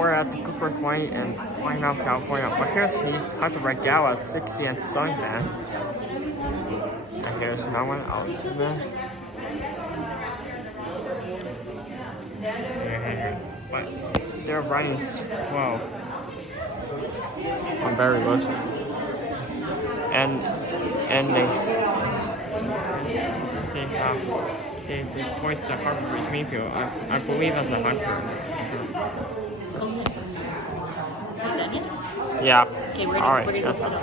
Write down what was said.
we're at the Coopers Winery in Pineville, California. But he's at the Regalia 60th Song Band. And here's no one out there. Here. But they're running slow. I'm very low. And they voiced the Harvard Bridge Mayfield. I believe as a hunter. Yeah. Okay, we're All right. gonna go That's sit up.